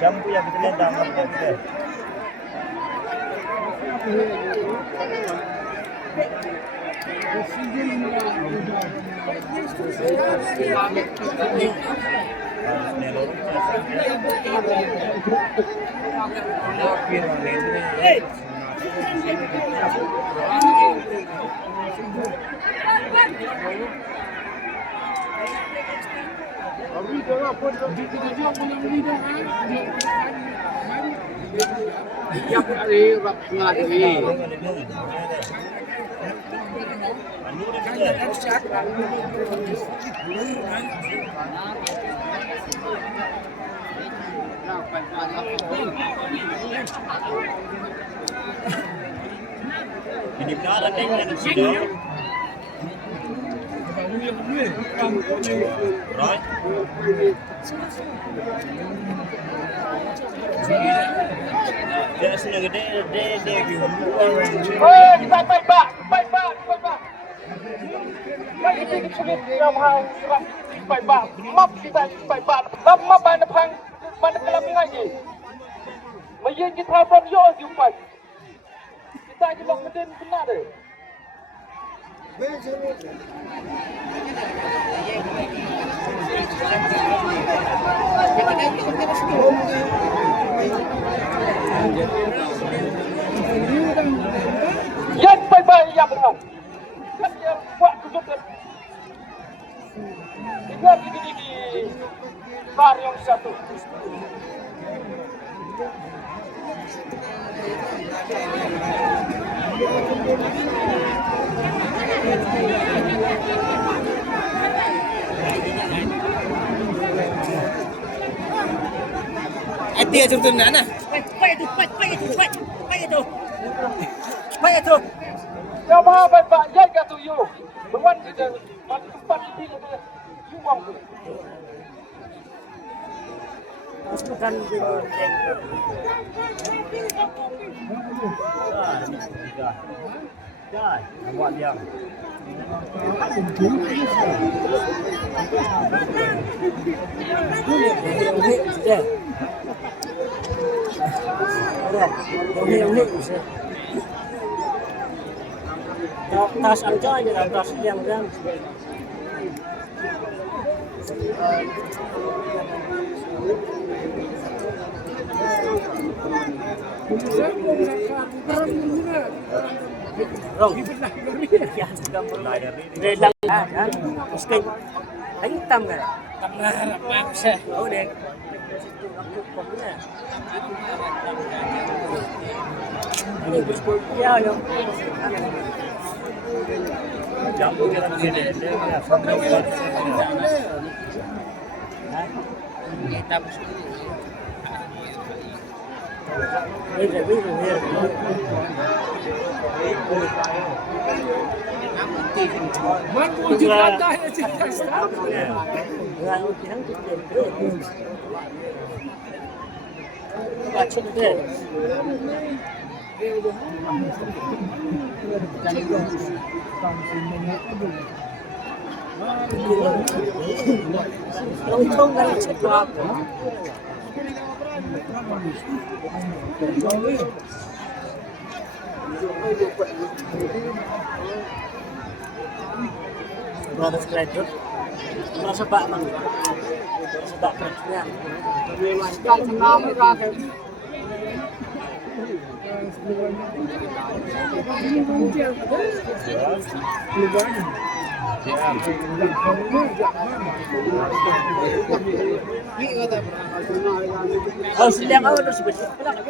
Siapa yang kita lihat dalam kita. Ini benar ada yang di sini. Right. Dia senang dia Oi, baik pak. Baik kita sulit yang hang baik pak. Map kita baik pak. Lama mana pang mana kelam lagi. Mayin kita pun yo jumpai. Kita jelok meden benar deh. Yang baik-baik yang benar. Kan yang buat kejutan. Tinggal di bar yang satu. Dia contoh mana? Baik itu. Yang maha baik-baik jaga tu you. Bukan kita tempat ini ada uang tu. Bukan Dah, buat dia. Tas ang joy dia tas yang kan. Rong. Ya, sudah mulai dari lang kan. Meski hitam kan. Kamera paksa. Oh deh. Ini berspul ya yo. Jambu kita sini dia sampai Kita Ini Man mo jud dahil sa staff. Ngayon pinang Baca dia. Lontong dari cepat. Berada sekaligus. Merasa bak man. Sebab kerja. Kalau senam kan. Oh, silang awal terus besok. Kenapa?